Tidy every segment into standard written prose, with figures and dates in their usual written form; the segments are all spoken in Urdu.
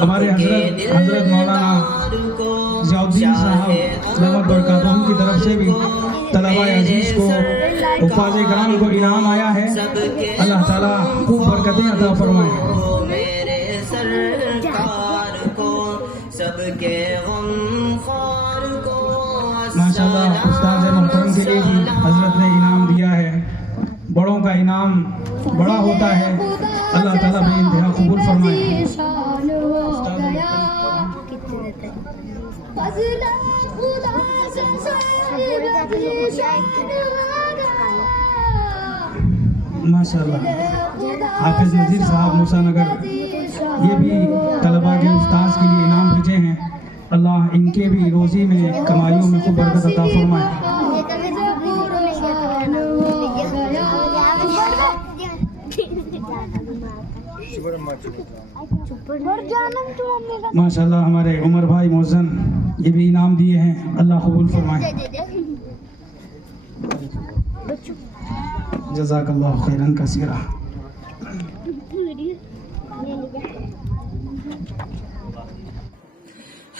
ہمارے حضرت مولانا ضیاءالدین صاحب دامت برکاتہم کی طرف سے بھی طلبہ عزیز کو حفاظ کرام کو انعام آیا ہے. اللہ تعالیٰ خوب برکتیں عطا فرمائے. میرے سرکار کو سب کے غم خوار کو ماشاءاللہ استاد محترم کے لیے بھی حضرت نے انعام دیا ہے. بڑوں کا انعام بڑا ہوتا ہے. اللہ تعالیٰ بے انتہا قبول فرمائے. ماشاءاللہ حافظ نذیر صاحب موسیٰ نگر یہ بھی طلباء کے استاذ کے لیے انعام بھیجے ہیں. اللہ ان کے بھی روزی میں کمائیوں میں خوب برکت عطا فرمائے. ماشاءاللہ ہمارے عمر بھائی محسن یہ بھی انعام دیے ہیں. اللہ قبول فرمائے. جزاک اللہ خیرن کثیرا.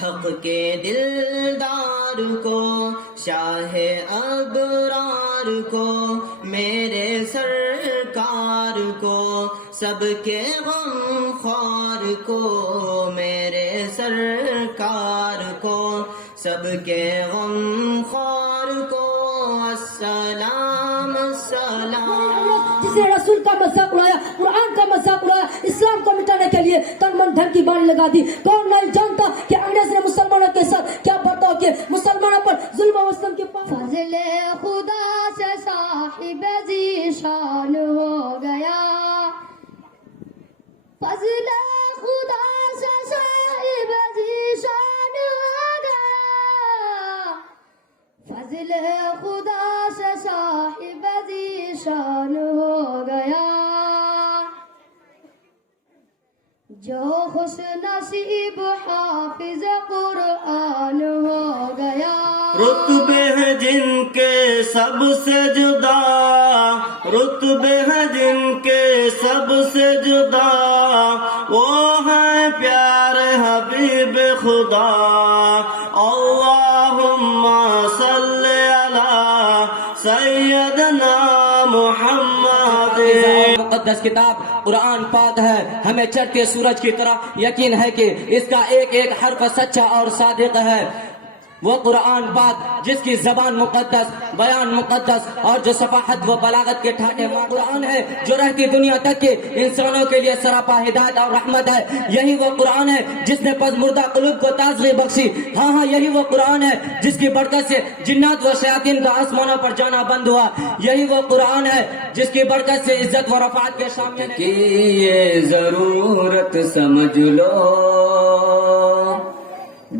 حق کے دلدار کو شاہ ابرار کو میرے سرکار کو سب کے غم خوار کو میرے سرکار کو سب کے غم خوار کو السلام السلام. جس نے رسول کا مذاق اڑایا، قرآن کا مذاق اڑایا، اسلام کو مٹانے کے لیے تن من دھن کی باری لگا دی. کون نہیں جانتا کہ انگریز نے مسلمانوں کے ساتھ کیا برتاؤ کیا، مسلمانوں پر ظلم و ستم کے پاس. فضل خدا سے صاحب ذیشان ہو گیا، فضل خدا سے صاحب ذیشان ہو گیا، فضل خدا سے صاحب ذیشان ہو گیا. جو خوش نصیب حافظ قرآن ہو گیا. رتبے ہیں جن کے سب سے جدا، رتبے ہیں جن کے سب سے جدا، وہ ہیں پیارے حبیب خدا. اللہم صلی علی سیدنا محمد. مقدس کتاب قرآن پاک ہے، ہمیں چڑھتے سورج کی طرح یقین ہے کہ اس کا ایک ایک حرف سچا اور صادق ہے. وہ قرآن پاک جس کی زبان مقدس، بیان مقدس اور جو صفاحت و بلاغت کے ٹھاٹے ماں قرآن ہے جو رہتی دنیا تک کے انسانوں کے لیے سراپا ہدایت اور رحمت ہے. یہی وہ قرآن ہے جس نے پس مردہ قلوب کو تازگی بخشی. ہاں یہی وہ قرآن ہے جس کی برکت سے جنات و شیاطین کا آسمانوں پر جانا بند ہوا. یہی وہ قرآن ہے جس کی برکت سے عزت و رفعت کے سامنے کی یہ ضرورت سمجھ لو،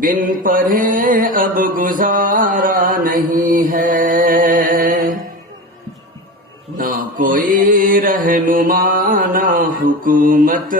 بن پڑھے اب گزارا نہیں ہے. نہ کوئی رہنما نہ حکومت،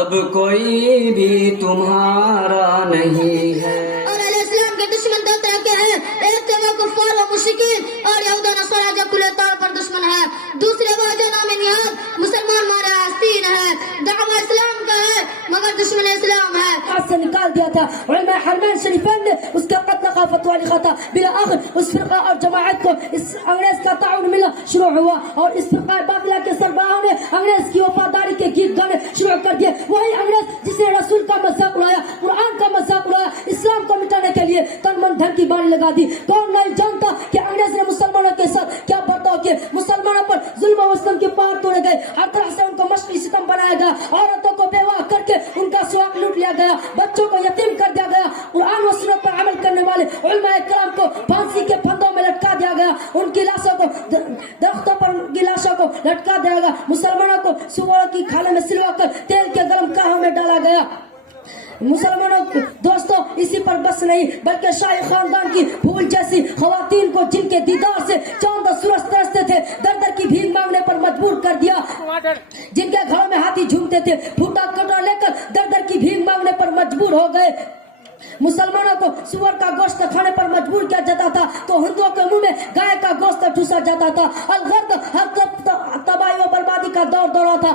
اب کوئی بھی تمہارا نہیں ہے. اور علیہ السلام کے دشمن دو طرح کے ہیں، ایک تو وہ کفار و مشرکین اور یہود و نصارہ جو کھلے طور پر دشمن ہے، دوسرے وہ جو نام نہاد مسلمان مارے آستین ہے، دعوی اسلام کا ہے مگر دشمن اسلام ہے. سے نکال دیا تھا. علماء حرمین شریفین نے اس کا قتل کا فتویٰ لکھا تھا. بلا آخر اس فرقہ اور جماعت کو اس انگریز کا تعاون ملا شروع ہوا اور اس فرقہ باطلہ کے سربراہوں نے انگریز کی وفاداری کے گیت گانے شروع کر دیے. وہی انگریز جس نے رسول کا مذاق اڑایا، قرآن کا مذاق اڑایا، اسلام کو مٹانے کے لیے تن من دھن کی باری لگا دی. کون نہیں جانتا کہ انگریز نے مسلمانوں کے ساتھ کیا برتاؤ کیا، مسلمانوں پر ظلم و ستم کے پہاڑ توڑے گئے، ہر طرح سے ان کو مشقی ستم بنایا گیا، عورتوں کو بیوہ کر کے ان کا سواق لوٹ لیا گیا، بچوں کو یتیم کر دیا گیا. قرآن و سنت پر عمل کرنے والے علماء کرام کو پھانسی کے پھندوں میں لٹکا دیا گیا، ان کی لاشوں کو درختوں پر ان کی لاشوں کو لٹکا دیا گیا. مسلمانوں کو سوروں کی کھالے میں سلوا کر تیل کے گرم کڑھوں میں ڈالا گیا. مسلمانوں دوستوں اسی پر بس نہیں بلکہ شاہی خاندان کی پھول جیسی خواتین کو جن کے دیدار سے چاند اور سورج ترستے تھے در در کی بھیک مانگنے پر مجبور کر دیا، جن کے گھروں میں ہاتھی جھومتے تھے پھوٹا کٹورا لے کر در در کی بھیک مانگنے پر مجبور ہو گئے. مسلمانوں کو سور کا گوشت کھانے پر مجبور کیا جاتا تھا تو ہندوؤں کے منہ میں گائے کا گوشت ٹھوسا جاتا تھا. الغرض ہر طرف تباہی و بربادی کا دور دورہ تھا.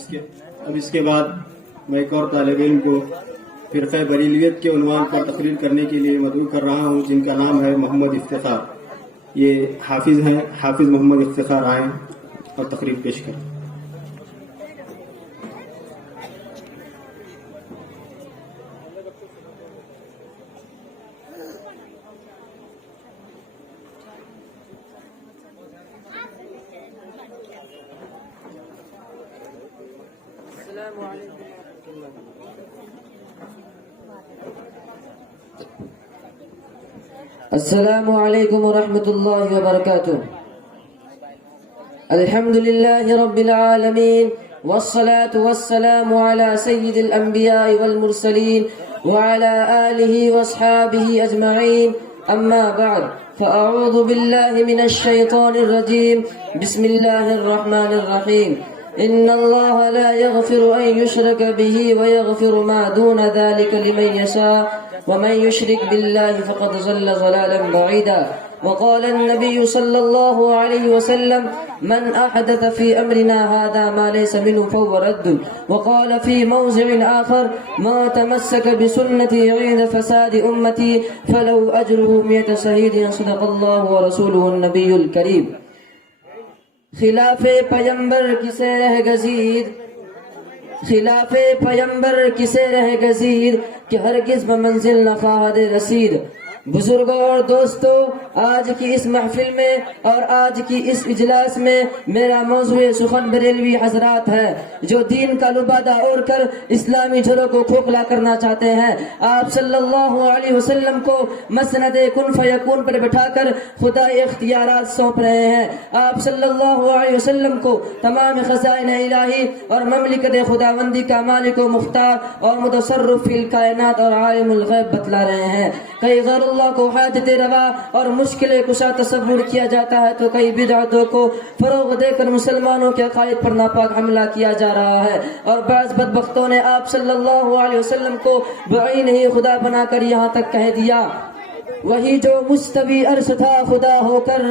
اس کے بعد میں ایک اور طالب علم کو فرقہ بریلیت کے عنوان پر تقریر کرنے کے لیے مدعو کر رہا ہوں، جن کا نام ہے محمد افتخار. یہ حافظ ہیں، حافظ محمد افتخار آئیں اور تقریر پیش کریں. السلام علیکم ورحمۃ اللہ وبرکاتہ. الحمد للہ رب العالمین والصلاة والسلام على سید الانبیاء والمرسلین وعلى آلہ واصحابہ اجمعین. اما بعد فاعوذ باللہ من الشیطان الرجیم. بسم اللہ الرحمن الرحیم. ان اللہ لا يغفر ان يشرك به ويغفر ما دون ذلك لمن يشاء ومن يشرك بالله فقد ضل ضلالا بعيدا. وقال النبي صلى الله عليه وسلم من أحدث في أمرنا هذا ما ليس منه فهو رد. وقال في موضع آخر ما تمسك بسنتي عند فساد أمتي فلو أجره 100 شهيد. صدق الله ورسوله النبي الكريم. خلاف پیمبر کسے رہ گزیر، خلاف پیمبر کسے رہ گزیر کہ ہرگز بمنزل نہ خواہد رسید. بزرگوں اور دوستو، آج کی اس محفل میں اور آج کی اس اجلاس میں میرا موضوع سخن بریلوی حضرات ہے جو دین کا لبادہ اوڑھ کر اسلامی جھروں کو کھوکھلا کرنا چاہتے ہیں. آپ صلی اللہ علیہ وسلم کو مسند کن فیکون پر بٹھا کر خدا اختیارات سونپ رہے ہیں. آپ صلی اللہ علیہ وسلم کو تمام خزائن الہی اور مملکت خداوندی کا مالک و مختار اور متصرف فی الکائنات اور عالم الغیب بتلا رہے ہیں. کئی غیر اللہ کو حاجت روا اور مشکل کشا تصور کیا جاتا ہے تو کئی بدعتوں کو فروغ دے کر مسلمانوں کے عقائد پر ناپاک حملہ کیا جا رہا ہے. اور بعض بدبختوں نے آپ صلی اللہ علیہ وسلم کو بعین ہی خدا بنا کر یہاں تک کہہ دیا. وہی جو مستوی عرش تھا خدا ہو کر،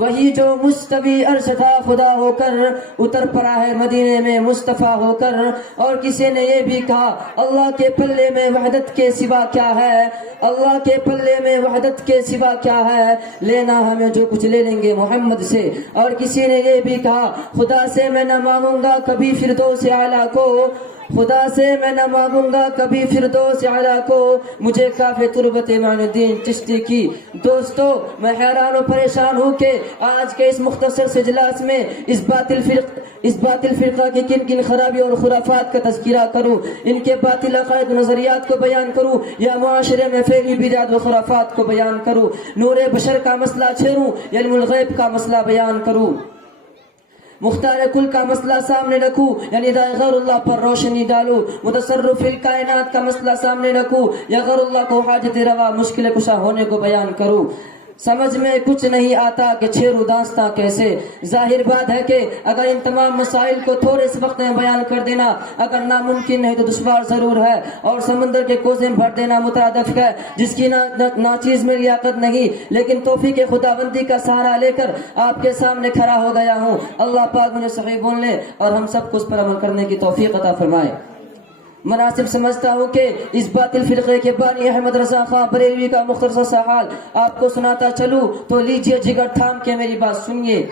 وہی جو مستوی عرش تھا خدا ہو کر اتر پڑا ہے مدینے میں مصطفیٰ ہو کر. اور کسی نے یہ بھی کہا اللہ کے پلے میں وحدت کے سوا کیا ہے، اللہ کے پلے میں وحدت کے سوا کیا ہے، لینا ہمیں جو کچھ لے لیں گے محمد سے. اور کسی نے یہ بھی کہا خدا سے میں نہ مانگوں گا کبھی فردوس اعلیٰ کو، خدا سے میں نہ مانگوں گا کبھی فردوس اعلیٰ کو، مجھے کافی تربت معین الدین چشتی کی. دوستو، میں حیران و پریشان ہوں کہ آج کے اس مختصر سے اجلاس میں اس باطل فرقہ کی کن کن خرابی اور خرافات کا تذکرہ کروں، ان کے باطل عقائد و نظریات کو بیان کروں یا معاشرے میں پھیلی بدعت و خرافات کو بیان کروں، نور بشر کا مسئلہ چھیڑوں یا علم الغیب کا مسئلہ بیان کروں، مختار کل کا مسئلہ سامنے رکھوں یعنی غیر اللہ پر روشنی ڈالوں، متصرف فی الکائنات کا مسئلہ سامنے رکھوں یا غیر اللہ کو حاجت روا مشکل کشا ہونے کو بیان کروں. سمجھ میں کچھ نہیں آتا کہ چھیڑوں داستاں کیسے. ظاہر بات ہے کہ اگر ان تمام مسائل کو تھوڑے سے وقت میں بیان کر دینا اگر ناممکن ہے تو دشوار ضرور ہے، اور سمندر کے کوزے بھر دینا مترادف ہے جس کی ناچیز میں لیاقت نہیں. لیکن توفیق خداوندی کا سہارا لے کر آپ کے سامنے کھڑا ہو گیا ہوں. اللہ پاک مجھے صحیح بولنے اور ہم سب کو اس پر عمل کرنے کی توفیق عطا فرمائے. مناسب سمجھتا ہوں کہ اس باطل فرقے کے بانی احمد رضا خان بریلوی کا مختصر سا حال آپ کو سناتا چلوں تو لیجئے جگر تھام کے میری بات سنیے.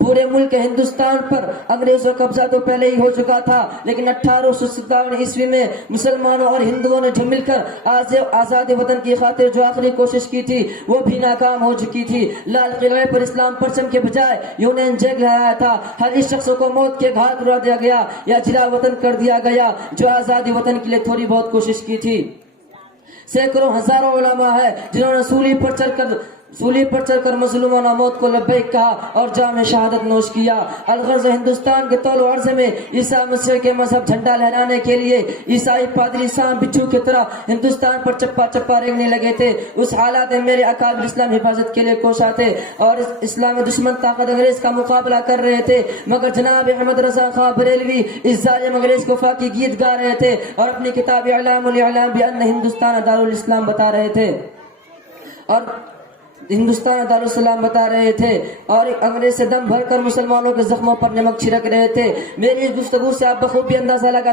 پورے ملک ہندوستان پر انگریزوں کا قبضہ تو پہلے ہی ہو چکا تھا، لیکن 1857 عیسوی میں مسلمانوں اور ہندوؤں نے جو مل کر آزاد وطن کی خاطر جو آخری کوشش کی تھی وہ بھی ناکام ہو چکی تھی. لال قلعے پر اسلام پرچم کے بجائے یونین جیگ لہرایا تھا. ہر اس شخص کو موت کے گھاٹ اڑا دیا گیا یا جلا وطن کر دیا گیا جو آزادی وطن کے لیے تھوڑی بہت کوشش کی تھی. سینکڑوں ہزاروں علماء ہے جنہوں نے سولی پر چڑھ کر مظلومانہ موت کو لبیک کہا اور جام شہادت نوش کیا. الغرض ہندوستان کے طول و عرض میں عیسیٰ مسیح کے مذہب جھنڈا لہرانے کے لیے عیسائی پادری سام بچھو کی طرح ہندوستان پر چپا چپا رینگنے لگے تھے. اس حالات میں میرے اکابر اسلام حفاظت کے لیے کوشاں تھے اور اسلام دشمن طاقت انگریز کا مقابلہ کر رہے تھے، مگر جناب احمد رضا خان بریلوی اس ظالم انگریز کو فاقی گیت گا رہے تھے اور اپنی کتاب اعلام الاعلام بان ہندوستان دارالاسلام بتا رہے تھے. اور ہندوستان دارالسلام بتا رہے تھے اور ایک انگریز سے دم بھر کر مسلمانوں کے زخموں پر نمک چھڑک رہے تھے. میری اس گفتگو سے آپ بخوبی اندازہ لگا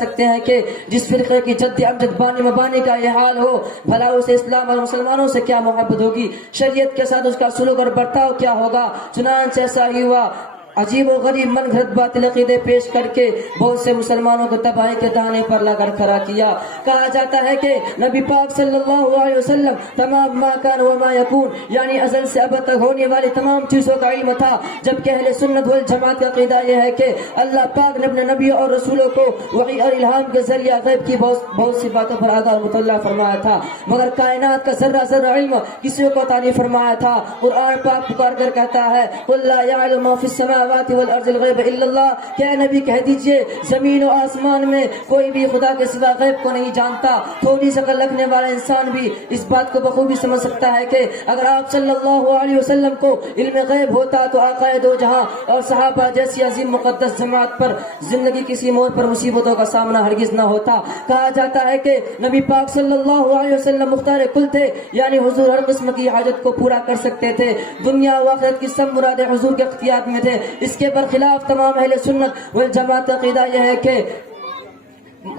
سکتے ہیں کہ جس فرقے کی جد امجد بانی مبانی کا یہ حال ہو، بھلا اسے اسلام اور مسلمانوں سے کیا محبت ہوگی، شریعت کے ساتھ اس کا سلوک اور برتاؤ کیا ہوگا. چنانچہ ایسا ہی ہوا. عجیب و غریب من گھڑت باطل عقیدے پیش کر کے بہت سے مسلمانوں کو تباہی کے دانے پر لا کر کھڑا کیا. کہا جاتا ہے کہ نبی پاک صلی اللہ علیہ وسلم تمام ما کان و ما یکون یعنی ازل سے اب تک ہونے والی تمام چیزوں کا علم تھا، جبکہ اہل سنت والجماعت کا عقیدہ یہ ہے کہ اللہ پاک نے اپنے نبیوں اور رسولوں کو وحی اور الہام کے ذریعہ غیب کی بہت سی باتوں پر آگاہ اور مطلع فرمایا تھا، مگر کائنات کا ذرہ ذرہ علم کسی کو عطا نہیں فرمایا تھا. قرآن پاک پکار کر کہتا ہے قل لا یعلم ما فی السماوات والارض الغیب الا اللہ، کہ نبی کہہ دیجئے زمین و آسمان میں کوئی بھی خدا کے سوا غیب کو نہیں جانتا. تھوڑی سی عقل رکھنے والا انسان بھی اس بات کو بخوبی سمجھ سکتا ہے کہ اگر آپ صلی اللہ علیہ وسلم کو علم غیب ہوتا تو آقائے دو جہاں اور صحابہ جیسی عظیم مقدس جماعت پر زندگی کسی موڑ پر مصیبتوں کا سامنا ہرگز نہ ہوتا. کہا جاتا ہے کہ نبی پاک صلی اللہ علیہ وسلم مختار کل تھے، یعنی حضور ہر قسم کی حاجت کو پورا کر سکتے تھے، دنیا و آخرت کی سب مرادیں حضور کے اختیار میں تھے. اس کے برخلاف تمام اہل سنت والجماعت کا عقیدہ یہ ہے کہ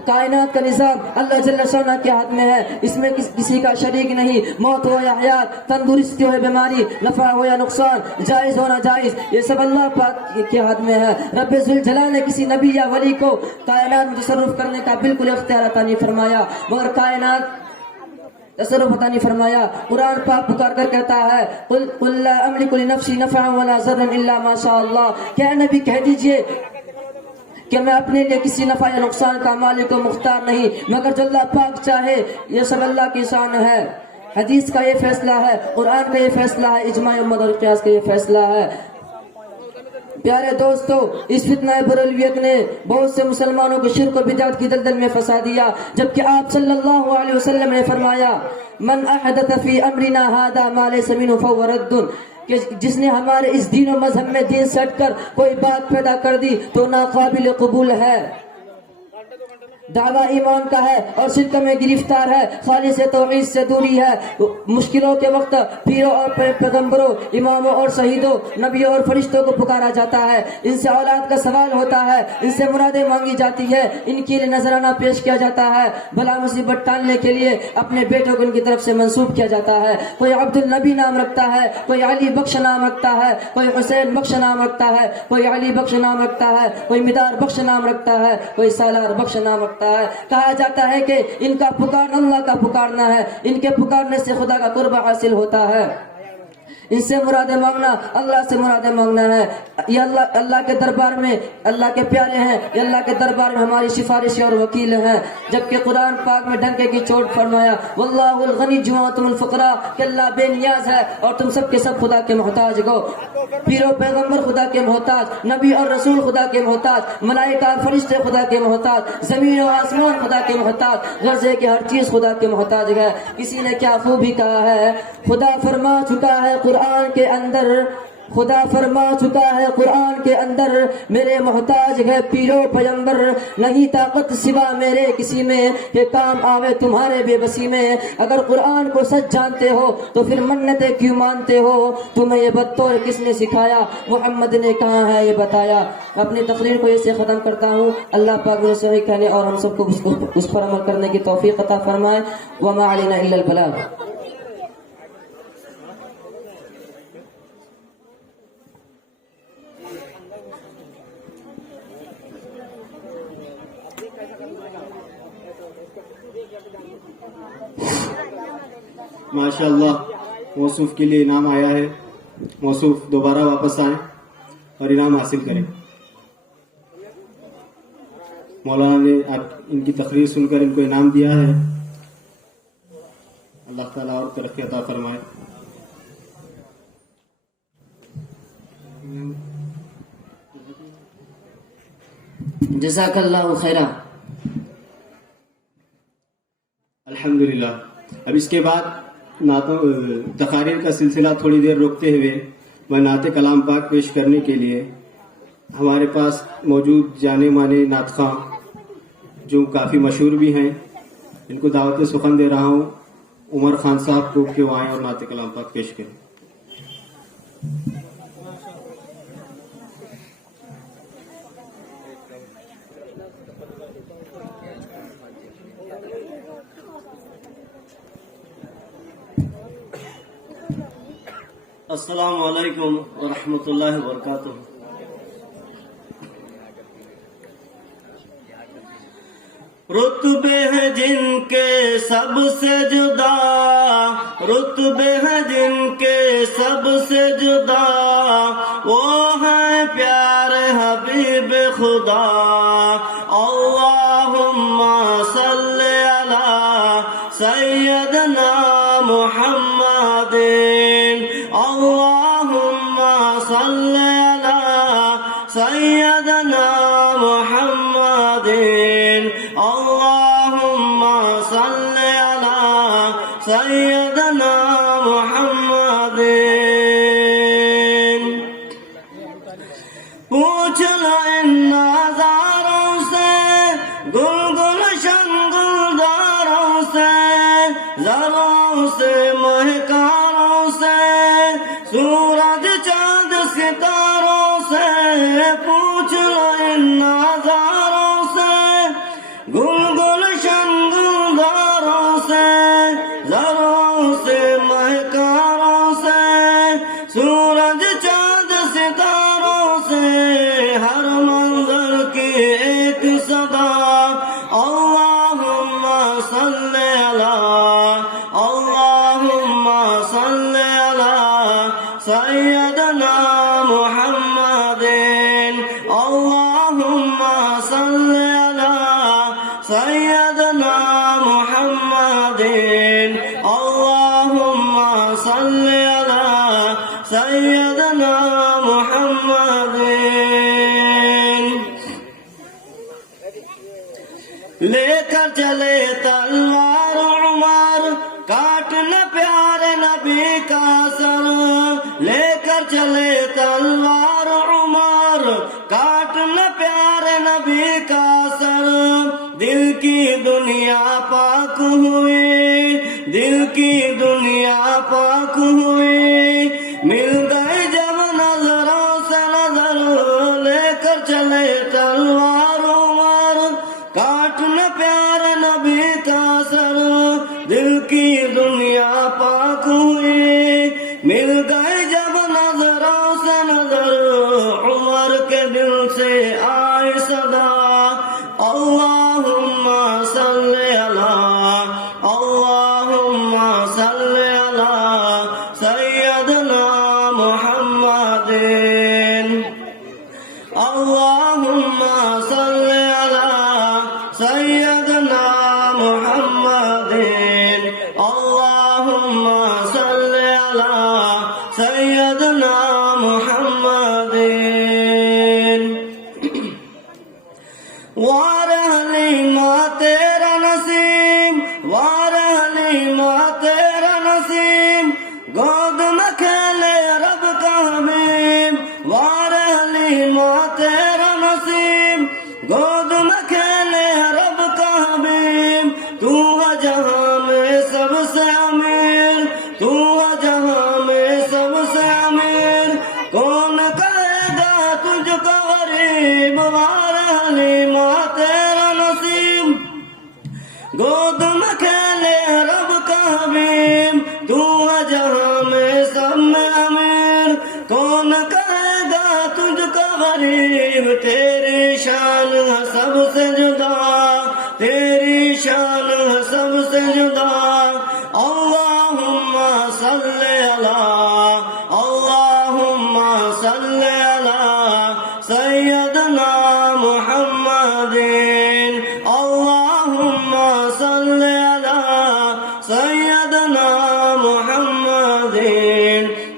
کائنات کا نظام اللہ جل شانہ کے ہاتھ میں ہے، اس میں کسی کا شریک نہیں. موت ہو یا حیات، تندرستی ہو یا بیماری، نفع ہو یا نقصان، جائز ہو نہ جائز، یہ سب اللہ پاک کے ہاتھ میں ہے. رب ذوالجلال نے کسی نبی یا ولی کو کائنات میں تصرف کرنے کا بالکل اختیار عطا نہیں فرمایا، مگر کائنات تصرف عطا نہیں فرمایا. قرآن پاک پکار کر کہتا ہے قل لا املک لنفسی نفعا ولا ضرا الا ما شاء اللہ، کیا نبی کہہ دیجئے کہ میں اپنے لیے کسی نفع یا نقصان کا مالک و مختار نہیں مگر جو اللہ پاک چاہے. یہ سب اللہ کی شان ہے. حدیث کا یہ فیصلہ ہے، قرآن کا یہ فیصلہ ہے، اجماع امت اور قیاس کا یہ فیصلہ ہے. پیارے دوستو، اس فتنہ بریلویت نے بہت سے مسلمانوں کو شرک و بدعت کی دلدل میں پھنسا دیا، جبکہ آپ صلی اللہ علیہ وسلم نے فرمایا من احدث فی امرنا ھذا ما لیس منہ فہو رد، کہ جس نے ہمارے اس دین و مذہب میں دین سے ہٹ کر کوئی بات پیدا کر دی تو ناقابل قبول ہے. دعویٰ ایمان کا ہے اور شرک میں گرفتار ہے، خالص توحید سے دوری ہے. مشکلوں کے وقت پیروں اور پیغمبروں، اماموں اور شہیدوں، نبیوں اور فرشتوں کو پکارا جاتا ہے، ان سے اولاد کا سوال ہوتا ہے، ان سے مرادیں مانگی جاتی ہے، ان کے لیے نذرانہ پیش کیا جاتا ہے، بلا مصیبت ٹالنے کے لیے اپنے بیٹوں کو ان کی طرف سے منسوب کیا جاتا ہے. کوئی عبد النبی نام رکھتا ہے، کوئی علی بخش نام رکھتا ہے، کوئی حسین بخش نام رکھتا ہے، کوئی علی بخش نام رکھتا ہے، کوئی مدار بخش نام رکھتا ہے، کوئی سالار بخش نام رکھتا ہے. کہا جاتا ہے کہ ان کا پکارنا اللہ کا پکارنا ہے، ان کے پکارنے سے خدا کا قرب حاصل ہوتا ہے. ان سے مرادیں مانگنا اللہ سے مرادیں مانگنا ہے. یہ اللہ کے دربار میں اللہ کے پیارے ہیں، یہ اللہ کے دربار میں ہماری سفارشیں اور وکیل ہیں. جبکہ قرآن پاک میں ڈنکے کی چوٹ فرمایا واللہ الغنی وانتم الفقراء، کہ اللہ بے نیاز ہے اور تم سب کے سب خدا کے محتاج ہو. پیرو پیغمبر خدا کے محتاج، نبی اور رسول خدا کے محتاج، ملائکہ اور فرشتے خدا کے محتاج، زمین و آسمان خدا کے محتاج، غرضے کی ہر چیز خدا کے محتاج ہے. کسی نے کیا خوبی کہا ہے، خدا فرما چکا ہے قرآن کے اندر، خدا فرما چکا ہے قرآن کے اندر، میرے محتاج ہے پیرو پیغمبر، نہیں طاقت سوا میرے کسی میں کہ کام آوے تمہارے بے بسی میں. اگر قرآن کو سچ جانتے ہو تو پھر منتیں کیوں مانتے ہو، تمہیں یہ بدتور کس نے سکھایا، محمد نے کہاں ہے یہ بتایا. اپنی تقریر کو اسے ختم کرتا ہوں. اللہ پاک مجھے صحیح کہنے اور ہم سب کو اس پر عمل کرنے کی توفیق عطا فرمائے. وما علینا الا البلاغ. ماشاء اللہ، موصوف کے لیے انعام آیا ہے. موصوف دوبارہ واپس آئیں اور انعام حاصل کریں. مولانا نے ان کی تقریر سن کر ان کو انعام دیا ہے. اللہ تعالیٰ اور ترقی عطا فرمائے. جزاک اللہ خیرہ. الحمدللہ. اب اس کے بعد تقاریر کا سلسلہ تھوڑی دیر روکتے ہوئے میں نعت کلام پاک پیش کرنے کے لیے ہمارے پاس موجود جانے مانے نعت خواں جو کافی مشہور بھی ہیں، ان کو دعوت سخن دے رہا ہوں. عمر خان صاحب کو کہ وہ آئیں اور نعت کلام پاک پیش کریں. السلام علیکم ورحمۃ اللہ وبرکاتہ. رتبے ہیں جن کے سب سے جدا، رتبے ہیں جن کے سب سے جدا، وہ ہیں پیارے حبیب خدا. اللہم صلی علی سیدنا محمد، اللہم صلی علی سیدنا محمد، اللہم صلی علی سیدنا محمد. پوچھ لو ان نظاروں سے، گل گلشن گلداروں سے، ذروں سے مہکاروں سے، سورج چاند ستاروں سے. پوچھ لو ان نظاروں سے، گل گلشن گلداروں سے، ذروں سے مہکاروں سے، سورج چاند ستاروں سے. ہر منظر کی ایک صدا، اللہم صلی علی، اللہم صلی علی سیدنا محمد، اللہم صلی علی سیدنا محمد، اللہم صلی علی سیدنا محمد. لے کر چلے تلوار عمر، کاٹنا پیارے نبی کا سر. لے کر چلے تلوار عمر، کاٹنا پیارے نبی کا سر. دل کی دنیا پاک ہوئی، دل کی دنیا پاک ہوئی، مل گئے جب نظروں سے نظر. لے کر چلے تلوار عمر، کاٹنا پیارے نبی کا سر. دل کی دنیا پاک ہوئی، مل گئے جب نظروں سے نظر. عمر کے دل سے آئے صدا، اللہم صلی علی، اللہم صلی علی سیدنا محمد، اللہم صلی علی سیدنا محمد، اللہم صلی علی سیدنا محمد. وار حلیمہ تیرا نصیب، وار حلیمہ تیرا نصیب، گود میں کھیلے رب کا حبیب. وار حلیمہ تیرا نصیب، گود میں کھیلے رب کا حبیب. تو ہے جہاں میں سب سے امیر، تو ہے جہاں میں سب سے امیر، کون کہے گا تجھ کو غریب. وار حلیمہ تیرا نصیب، گود میں کھیلے رب کا حبیب. تو ہے جہاں میں سب میں امیر، کون کہے گا تجھ کو غریب. تیری شان ہے سب سے جدا، تیری شان ہے سب سے جدا. اللہم صلی علی، اللہم صلی علی سیدنا محمد، اللہم صلی علی سیدنا محمد،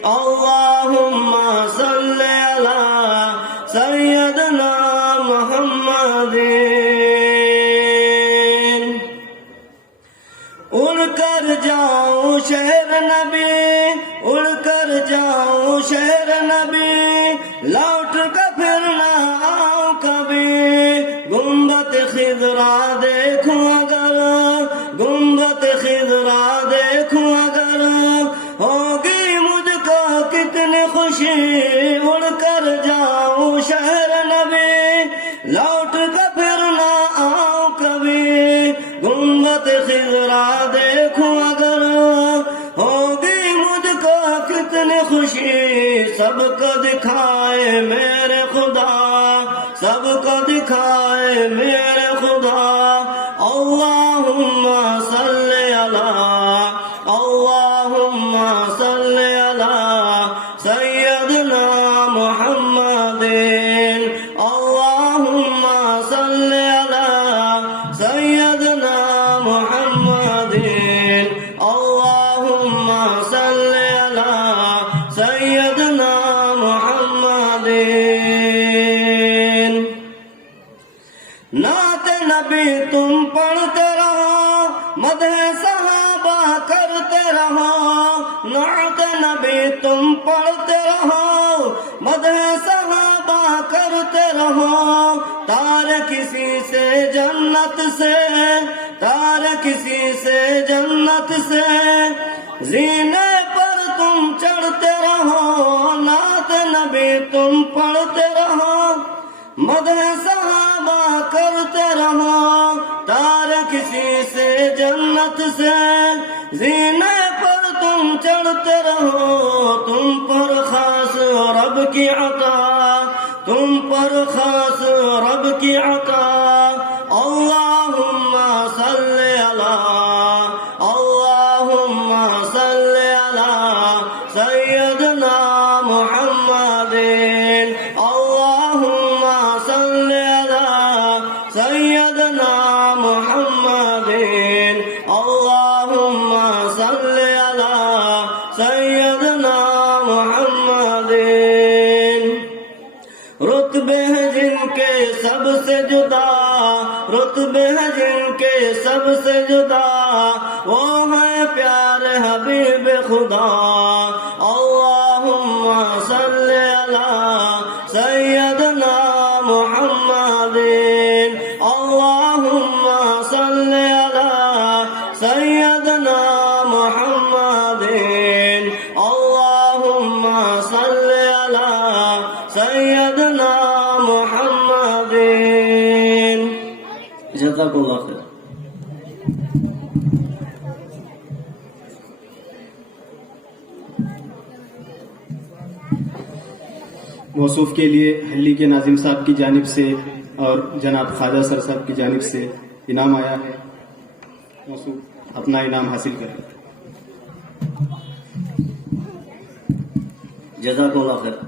اللہم صلی علی سیدنا محمد. اڑ کر جاؤں شہر نبی، اڑ کر جاؤں شہر نبی، لوٹ کر پھر نہ آؤں کبھی. گنبد خضرا دیکھوں اگر، گنبد خضرا دیکھوں ہوں شہر نبی، لوٹ کر پھر نہ آؤں کبھی، گنبد خضرا دیکھوں اگر، ہوگی مجھ کو کتنی خوشی، سب کو دکھائے میرے خدا، سب کو دکھائے میرے خدا۔ اللہم صلی علی، اللہم صلی علی سیدنا محمد، اللہم صلی علی سیدنا محمد، اللہم صلی علی سیدنا محمد۔ نعت نبی تم پڑھتے رہو، مدح صحابہ کرتے رہو، نعت نبی تم پڑھتے رہو، مدح صحابہ کرتے رہو، تار کسی سے جنت سے، تار کسی سے جنت سے، زینے پر تم چڑھتے رہو، نعت نبی تم پڑھتے رہو، مدح صحابہ کرتے رہو، تار کسی سے جنت سے، زینے پر تم چڑھتے رہو، تم پر خاص رب کی عطا، تم پر خاص رب کی عطا۔ اللہم صلی علی، اللہم صلی علی سیدنا محمد، اللہم صلی علی سیدنا محمد، اللہم صلی علی سیدنا محمد۔ رتبے ہیں جن کے سب سے جدا، رتبے ہیں جن کے سب سے جدا، وہ ہیں پیارے حبیب خدا۔ اللہم صلی علی سیدنا محمد، اللہم صلی علی سیدنا محمد، اللہم صلی علی سیدنا محمد۔ جزاک اللہ خیر۔ موصوف کے لیے حلی کے ناظم صاحب کی جانب سے اور جناب خواجہ سر صاحب کی جانب سے انعام آیا ہے، موصوف اپنا انعام حاصل کریں۔ جزاک اللہ خیر۔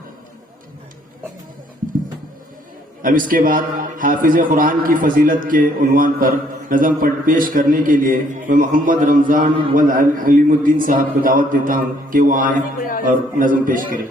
اب اس کے بعد حافظ قرآن کی فضیلت کے عنوان پر نظم پڑھ پیش کرنے کے لیے میں محمد رمضان علیم الدین صاحب کو دعوت دیتا ہوں کہ وہ آئیں اور نظم پیش کریں۔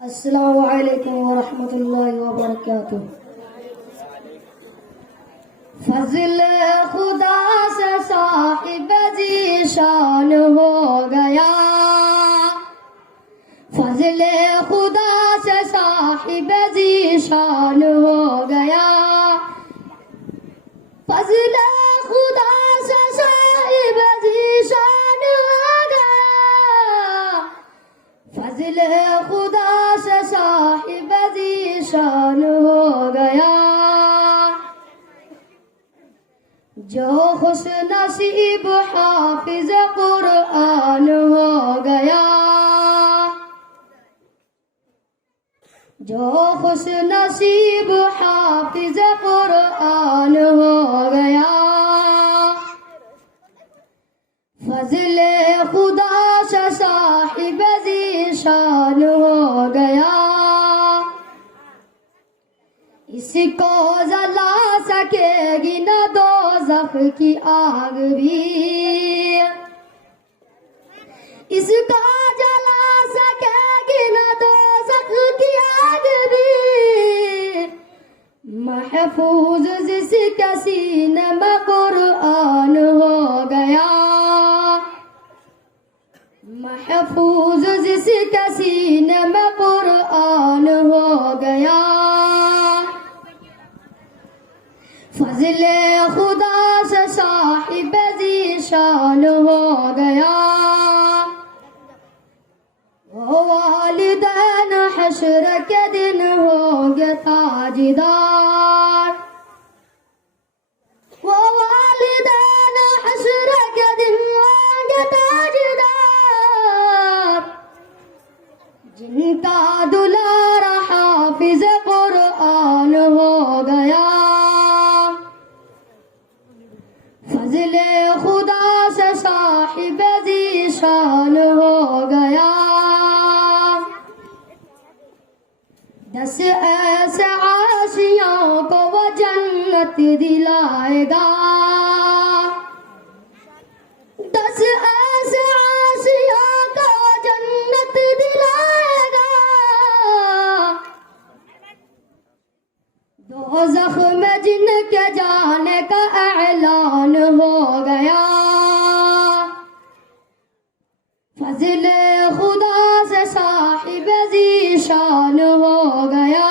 السلام علیکم ورحمۃ اللہ وبرکاتہ۔ فضل خدا سے صاحب ذیشان ہو گیا، فضل خدا سے صاحب ذیشان ہو گیا، فضل خدا سے صاحب ذیشان ہو گیا، فضل خدا سے صاحب ذیشان ہو گیا، جو خوش نصیب حافظ قرآن ہو گیا، جو خوش نصیب حافظ قرآن ہو گیا، فضل خدا سے صاحب ذیشان ہو گیا، اس کو جلا سکے گی نہ دوزخ کی آگ بھی، اس کو جلا سکے گی نہ دوزخ سینے میں قرآن ہو گیا، محفوظ جس کے سینے میں قرآن ہو گیا، فضل خدا سے صاحب ذیشان ہو گیا، وہ والدین حشر کے دن ہوں گے تاجدار، وہ والدین حشر کے دن ہوں گے تاجدار، جن کا دلار حافظ قرآن ہو گیا، فضل خدا سے صاحب ذیشان ہو گیا، 10 ایسے عاشیوں کو وہ جنت دلائے گا، 10 ایسے عاشیوں کو جنت دلائے گا، دوزخ میں جن کے جانے کا اعلان ہو گیا، فضل خدا سے صاحب ذیشان ہو گیا،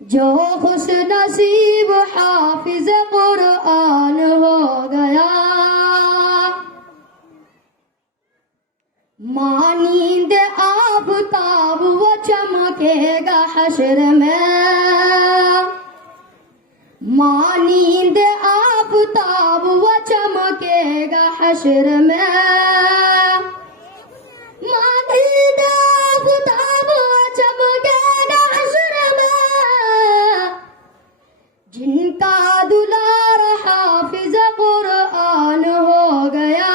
جو خوش نصیب حافظ قرآن ہو گیا، مانند آفتاب وہ چمکے گا حشر میں، مانند آفتاب وہ چمکے گا حشر میں، مانند آفتاب وہ چمکے گا حشر میں، جن کا دلار حافظ قرآن ہو گیا،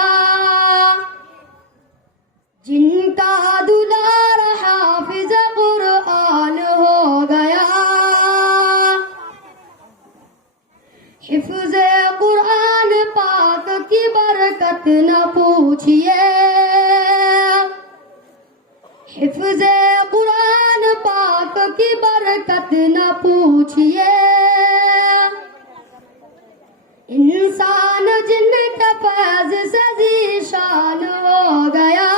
جن کا دلار حافظ قرآن ہو گیا، حفظ قرآن پاک کی برکت نہ پوچھئے، حفظ قرآن پاک کی برکت نہ پوچھئے، انسان جن کا فیض سے ذیشان ہو گیا،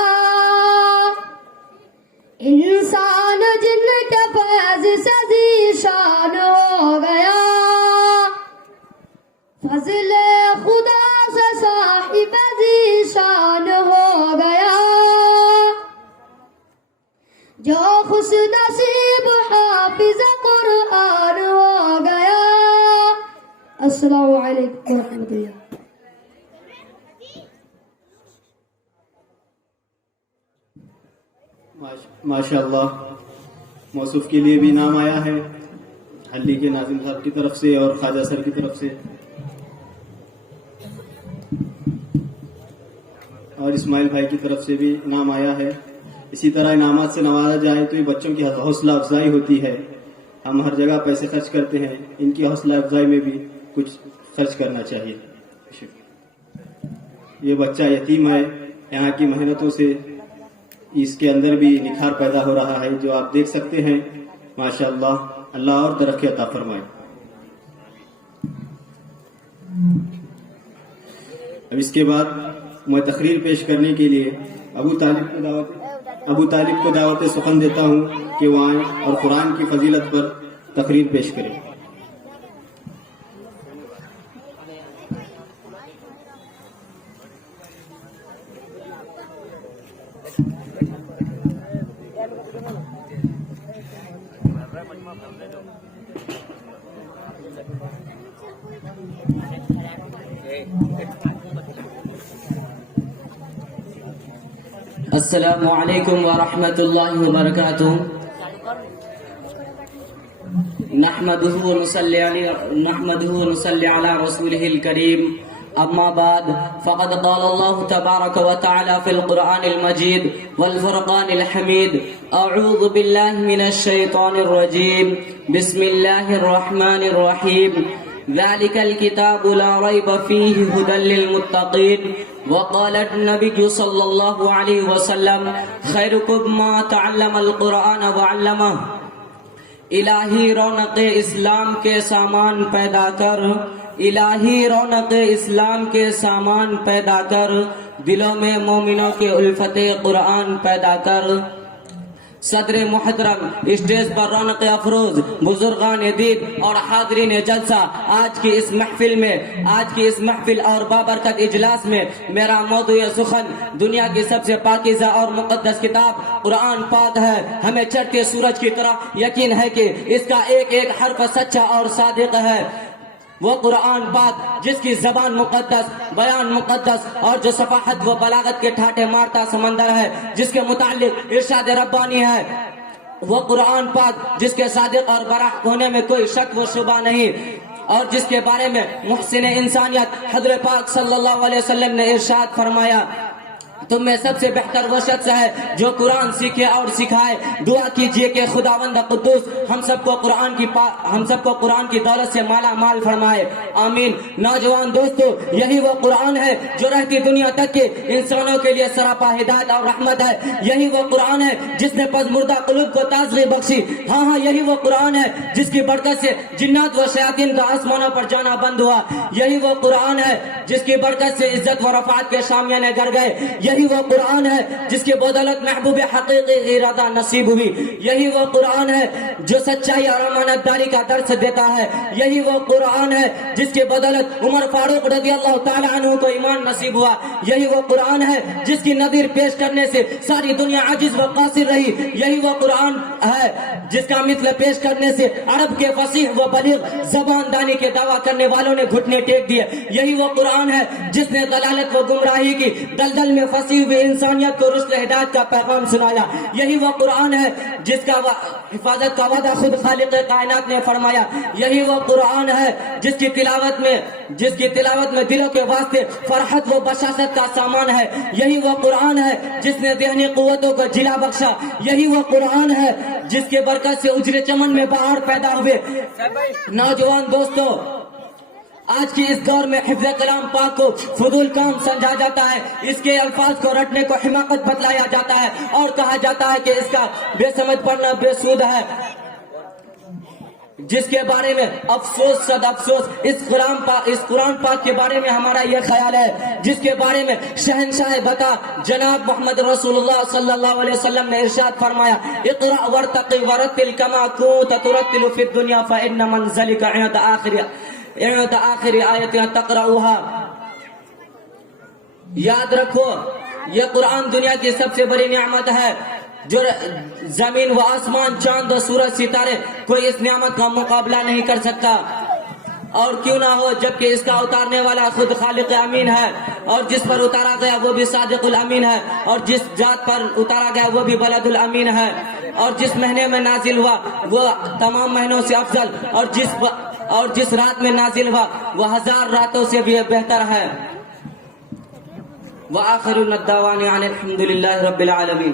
انسان جن کے فیض سے ذیشان ہو گیا، فضل خدا سے صاحب ذیشان ہو گیا، جو خوش نصیب حافظ قرآن ہو گیا۔ السلام علیکم ورحمۃ اللہ۔ ماشاء اللہ، موصوف کے لیے بھی نام آیا ہے حلی کے ناظم صاحب کی طرف سے اور خواجہ سر کی طرف سے، اور اسماعیل بھائی کی طرف سے بھی نام آیا ہے۔ اسی طرح انعامات سے نوازا جائے تو یہ بچوں کی حوصلہ افزائی ہوتی ہے۔ ہم ہر جگہ پیسے خرچ کرتے ہیں، ان کی حوصلہ افزائی میں بھی کچھ خرچ کرنا چاہیے۔ یہ بچہ یتیم ہے، یہاں کی محنتوں سے اس کے اندر بھی نکھار پیدا ہو رہا ہے، جو آپ دیکھ سکتے ہیں۔ ماشاءاللہ، اللہ اور ترقی عطا فرمائے۔ اب اس کے بعد میں تقریر پیش کرنے کے لیے ابو طالب کو دعوت سخن دیتا ہوں کہ وہ آئیں اور قرآن کی فضیلت پر تقریر پیش کریں۔ السلام علیکم ورحمۃ اللہ وبرکاتہ۔ نحمده ونصلي على رسوله الكريم، اما بعد، فقد قال الله تبارك وتعالى في القرآن المجيد والفرقان الحميد: اعوذ بالله من الشيطان الرجيم، بسم الله الرحمن الرحيم، ذلك الكتاب لا ريب فيه هدى للمتقين، وقال النبي صلى الله عليه وسلم: خيركم ما تعلم القرآن وعلمه، الہی رونق اسلام کے سامان پیدا کر، الہی رونق اسلام کے سامان پیدا کر، دلوں میں مومنوں کے الفت قرآن پیدا کر۔ صدر محترم، اسٹیج پر رونق افروز بزرگان دین اور حاضرین جلسہ، آج کی اس محفل اور بابرکت اجلاس میں میرا موضوع سخن دنیا کی سب سے پاکیزہ اور مقدس کتاب قرآن پاک ہے۔ ہمیں چڑھتے سورج کی طرح یقین ہے کہ اس کا ایک ایک حرف سچا اور صادق ہے۔ وہ قرآن پاک جس کی زبان مقدس، بیان مقدس اور جو صفاحت و بلاغت کے ٹھاٹے مارتا سمندر ہے، جس کے متعلق ارشاد ربانی ہے۔ وہ قرآن پاک جس کے صادق اور برحق ہونے میں کوئی شک و شبہ نہیں، اور جس کے بارے میں محسن انسانیت حضرت پاک صلی اللہ علیہ وسلم نے ارشاد فرمایا، تم میں سب سے بہتر وہ شخص ہے جو قرآن سیکھے اور سکھائے۔ دعا کیجئے کہ خداوند قدوس ہم سب کو قرآن کی دولت سے مالا مال فرمائے، آمین۔ نوجوان دوستو، یہی وہ قرآن ہے جو رہتی دنیا تک کے انسانوں کے لیے سراپا ہدایت اور رحمت ہے۔ یہی وہ قرآن ہے جس نے پسمردہ قلوب کو تازگی بخشی۔ ہاں، یہی وہ قرآن ہے جس کی برکت سے جنات و شیاطین کا آسمانوں پر جانا بند ہوا۔ یہی وہ قرآن ہے جس کی برکت سے عزت و رفعت کے شامیانے گر گئے۔ یہی وہ قرآن ہے جس کی بدولت محبوب حقیقی ارادہ نصیب ہوئی۔ یہی وہ قرآن ہے جو سچائی اور امانت داری کا درس دیتا ہے۔ یہی وہ قرآن ہے جس کی بدولت عمر فاروق رضی اللہ تعالی عنہ کو ایمان نصیب ہوا۔ یہی وہ قرآن ہے جس کی نظیر پیش کرنے سے ساری دنیا عاجز و قاصر رہی۔ یہی وہ قرآن ہے جس کا مثل پیش کرنے سے عرب کے فصیح و بلیغ زبان دانی کے دعویٰ کرنے والوں نے گھٹنے ٹیک دیے۔ یہی وہ قرآن ہے جس نے ضلالت و گمراہی کی دلدل میں پھنسی ہوئی انسانیت کو رشد ہدایت کا پیغام سنایا۔ یہی وہ قرآن ہے جس کا حفاظت کا وعدہ خود خالق کائنات نے فرمایا۔ یہی وہ قرآن ہے جس کی تلاوت میں دلوں کے واسطے فرحت و بشاشت کا سامان ہے۔ یہی وہ قرآن ہے جس نے ذہنی قوتوں کو جلا بخشا۔ یہی وہ قرآن ہے جس کے برکت سے اجرے چمن میں بہار پیدا ہوئے۔ نوجوان دوستو، آج کی اس دور میں حفظ کلام پاک کو فضول کام سمجھا جاتا ہے، اس کے الفاظ کو رٹنے کو حماقت بتلایا جاتا ہے اور کہا جاتا ہے کہ اس کا بے سمجھ پڑھنا بے سود ہے، جس کے بارے میں افسوس صد افسوس۔ اس قرآن پاک کے بارے میں ہمارا یہ خیال ہے، جس کے بارے میں شہنشاہ بتا جناب محمد رسول اللہ صلی اللہ علیہ وسلم نے ارشاد فرمایا، اقرأ وارتقی ورتل کما کنت ترتل فی الدنیا فإن منزلک عند آخر آیت تقرأها۔ یاد رکھو، یہ قرآن دنیا کی سب سے بڑی نعمت ہے، جو زمین و آسمان، چاند و سورج ستارے کوئی اس نعمت کا مقابلہ نہیں کر سکتا۔ اور کیوں نہ ہو، جبکہ اس کا اتارنے والا خود خالق امین ہے، اور جس پر اتارا گیا وہ بھی صادق الامین ہے، اور جس ذات پر اتارا گیا وہ بھی بلد الامین ہے، اور جس مہینے میں نازل ہوا وہ تمام مہینوں سے افضل، اور جس رات میں نازل ہوا وہ 1000 راتوں سے بھی بہتر ہے۔ وآخر الدعوانا ان الحمد للہ رب العالمین۔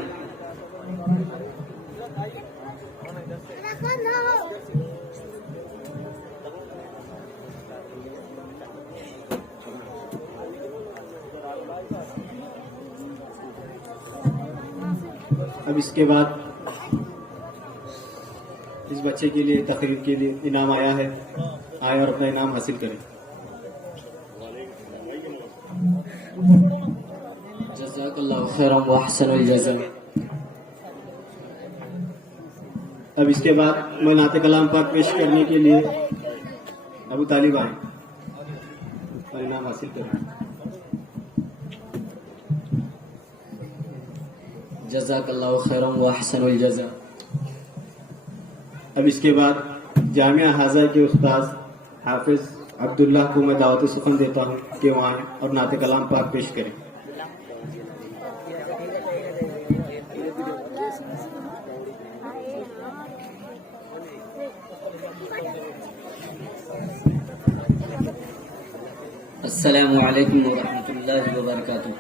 اب اس کے بعد اس بچے کے لیے تقریر کے لیے انعام آیا ہے، آئے اور اپنا انعام حاصل کریں۔ جزاک اللہ خیرا واحسن الجزاء۔ اب اس کے بعد میں نعت کلام پاک پیش کرنے کے لیے ابو طالب آئے اور انعام حاصل کریں۔ جزاک اللہ خیرا واحسن الجزاء۔ اب اس کے بعد جامعہ حاضر کے استاذ حافظ عبداللہ کو میں دعوت سخن دیتا ہوں کہ وہ آئیں اور نعت کلام پاک پیش کریں۔ السلام علیکم ورحمۃ اللہ وبرکاتہ۔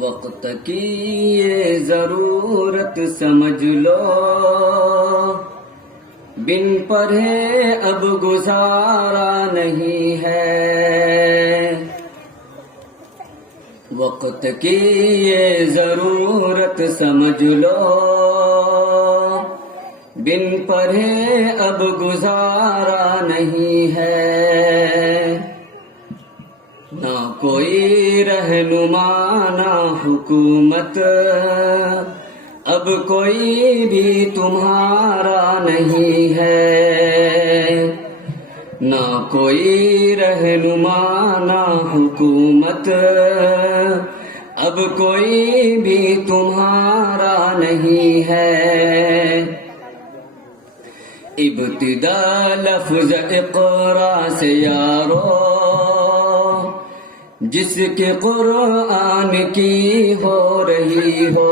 وقت کی یہ ضرورت سمجھ لو، بن پڑھے اب گزارا نہیں ہے۔ وقت کی یہ ضرورت سمجھ لو، بن پڑھے اب گزارا نہیں ہے، نہ کوئی رہنما نہ حکومت، اب کوئی بھی تمہارا نہیں ہے، نہ کوئی رہنما نہ حکومت، اب کوئی بھی تمہارا نہیں ہے۔ ابتدا لفظ اقرا سے یارو، جس کے قرآن کی ہو رہی ہو،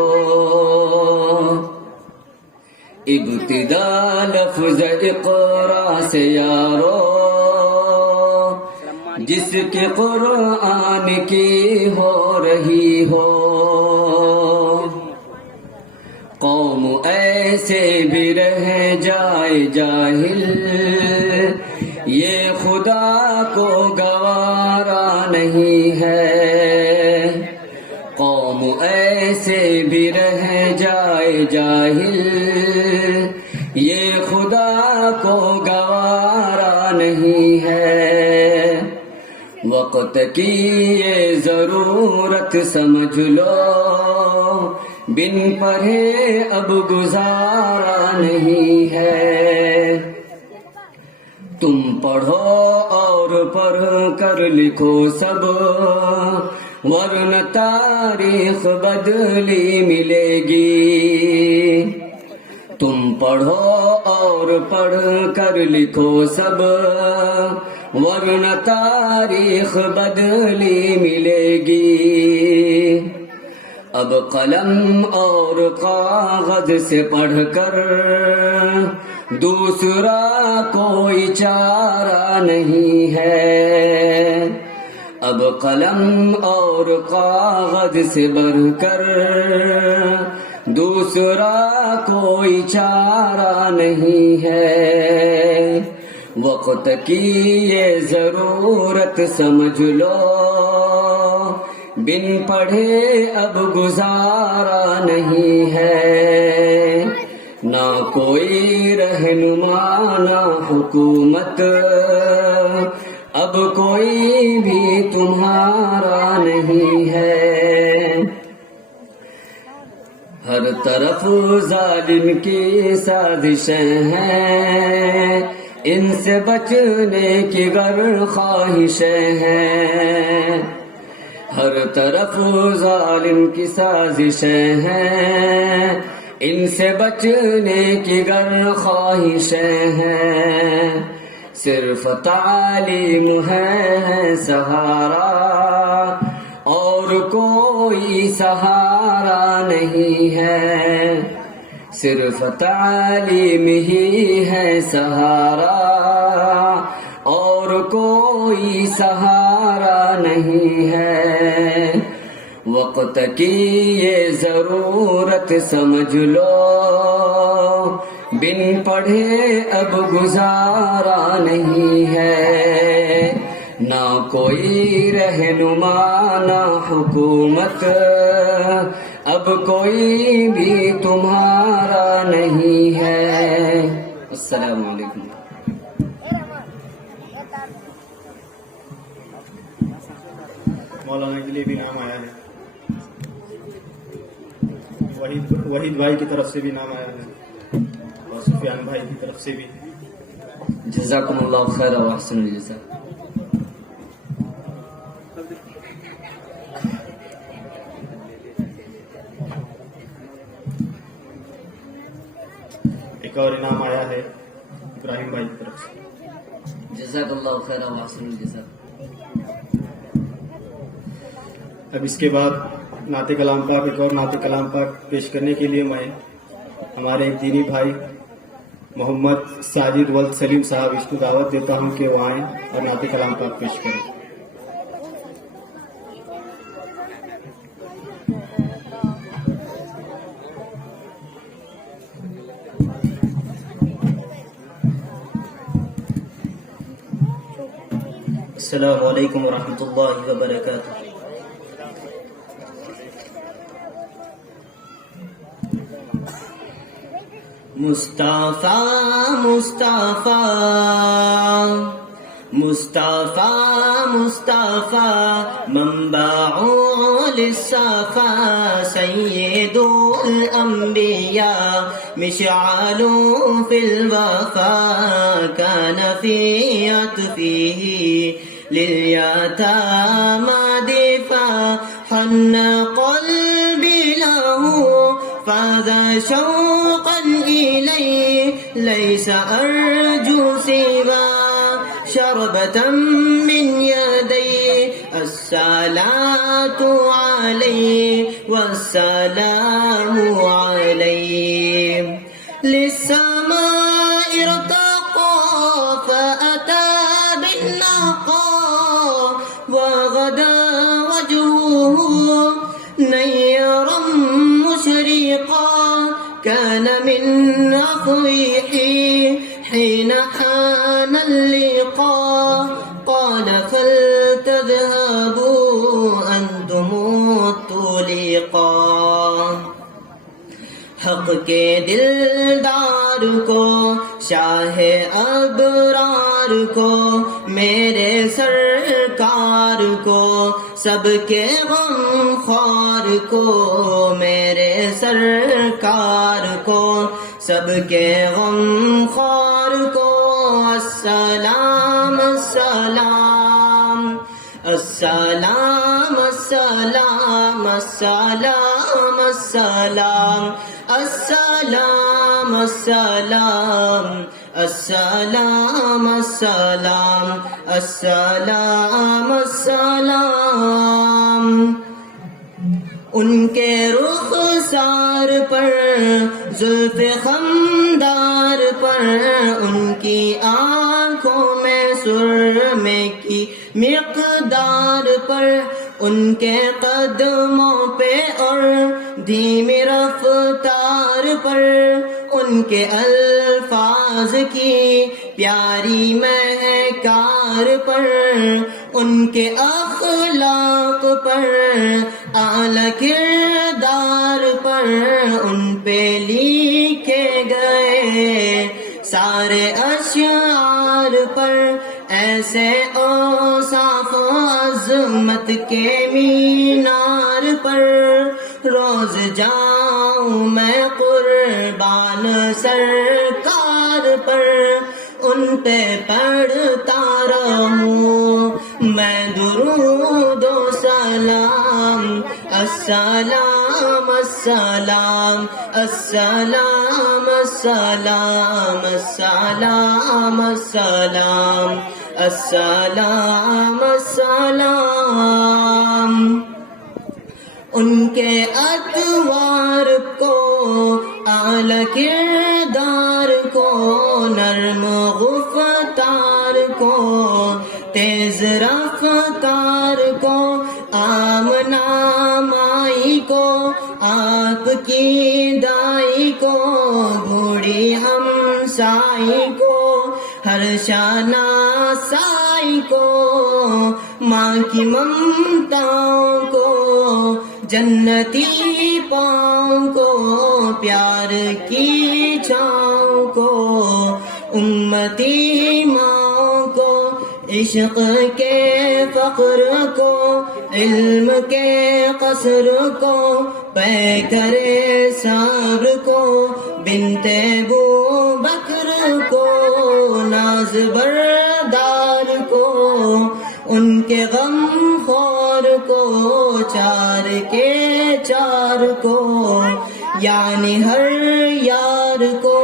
ابتدا لفظ اقرا سے یارو، جس کے قرآن کی ہو رہی ہو۔ قوم ایسے بھی رہ جائے جاہل، یہ خدا کو گوارا نہیں ہے، قوم ایسے بھی رہ جائے جاہل، یہ خدا کو گوارا نہیں ہے۔ وقت کی یہ ضرورت سمجھ لو، بن پڑھے اب گزارا نہیں ہے۔ تم پڑھو اور پڑھ کر لکھو سب، ورنہ تاریخ بدلی ملے گی۔ تم پڑھو اور پڑھ کر لکھو سب، ورنہ تاریخ بدلی ملے گی۔ اب قلم اور کاغذ سے پڑھ کر دوسرا کوئی چارہ نہیں ہے، اب قلم اور کاغذ سے بڑھ کر دوسرا کوئی چارہ نہیں ہے۔ وقت کی یہ ضرورت سمجھ لو، بن پڑھے اب گزارا نہیں ہے، نہ کوئی رہنما نہ حکومت، اب کوئی بھی تمہارا نہیں ہے۔ ہر طرف ظالم کی سازشیں ہیں، ان سے بچنے کی گر خواہشیں ہیں، ہر طرف ظالم کی سازشیں ہیں، ان سے بچنے کی گر خواہشیں ہیں۔ صرف تعلیم ہے سہارا، اور کوئی سہارا نہیں ہے، صرف تعلیم ہی ہے سہارا، اور کوئی سہارا نہیں ہے۔ وقت کی یہ ضرورت سمجھ لو، بن پڑھے اب گزارا نہیں ہے، نہ کوئی رہنما نہ حکومت، اب کوئی بھی تمہارا نہیں ہے۔ السلام علیکم۔ مولانا کے لیے بھی نام آیا ہے، وحید بھائی کی طرف سے بھی نام آیا ہے، اور سفیان بھائی کی طرف سے بھی۔ جزاکم اللہ خیر و احسن الجزاء۔ ایک اور انعام آیا ہے ابراہیم بھائی کی طرف سے۔ جزاک اللہ خیر و احسن الجزاء۔ اب اس کے بعد نعت کلام پاک، ایک اور نعت کلام پاک پیش کرنے کے لیے میں ہمارے ایک دینی بھائی محمد ساجد ولد سلیم صاحب اس کو دعوت دیتا ہوں کہ وہ آئیں اور نعت کلام پاک پیش کریں۔ السلام علیکم ورحمۃ اللہ وبرکاتہ۔ مصطفیٰ مصطفیٰ مصطفیٰ مصطفیٰ منبع للصفا سید الانبیاء مشعل فی الوفا كان في عطفه لليتامى دفاع حن قلبي له فذا شوقا إليه ليس أرجو سوى شربة من يدي الصلاة عليه والسلام عليه للسماء ارتقى فأتى بالنقى وغدا وجهه نيرا مشرقا كان من أخويه حين حان اللقاء قال فلتذهبوا أنتم الطلقا حق کے دلدار کو شاہ ابرار کو میرے سرکار کو سب کے غم خوار کو میرے سرکار کو سب کے غم خوار کو السلام السلام السلام السلام السلام السلام السلام السلام السلام السلام السلام السلام ان کے رخسار پر زلف خمدار پر ان کی آنکھوں میں سرمے کی مقدار پر ان کے قدموں پہ اور دھیمی رفتار پر ان کے الفاظ کی پیاری مہکار پر ان کے اخلاق پر اعلی کردار پر ان پہ لکھے گئے سارے اشعار پر ایسے اوصاف عظمت کے مینار پر روز جاؤں میں قربان سرکار پر ان پہ پڑھتا رہوں میں درود و سلام السلام السلام السلام السلام السلام السلام السلام السلام ان کے اطوار کو اعلی کردار کو نرم غفتار کو تیز رفتار کو آمنا مائی کو آپ کی دائی کو بوڑھی ہمسائی کو ہر شانہ سائی کو ماں کی ممتاؤں کو جنتی پاؤں کو پیار کی چھاؤں کو امتی ماں کو عشق کے فقر کو علم کے قصر کو پے کرے صبر کو بنت ابو بکر کو ناز بردار کو ان کے غم خور کو چار کے چار کو یعنی ہر یار کو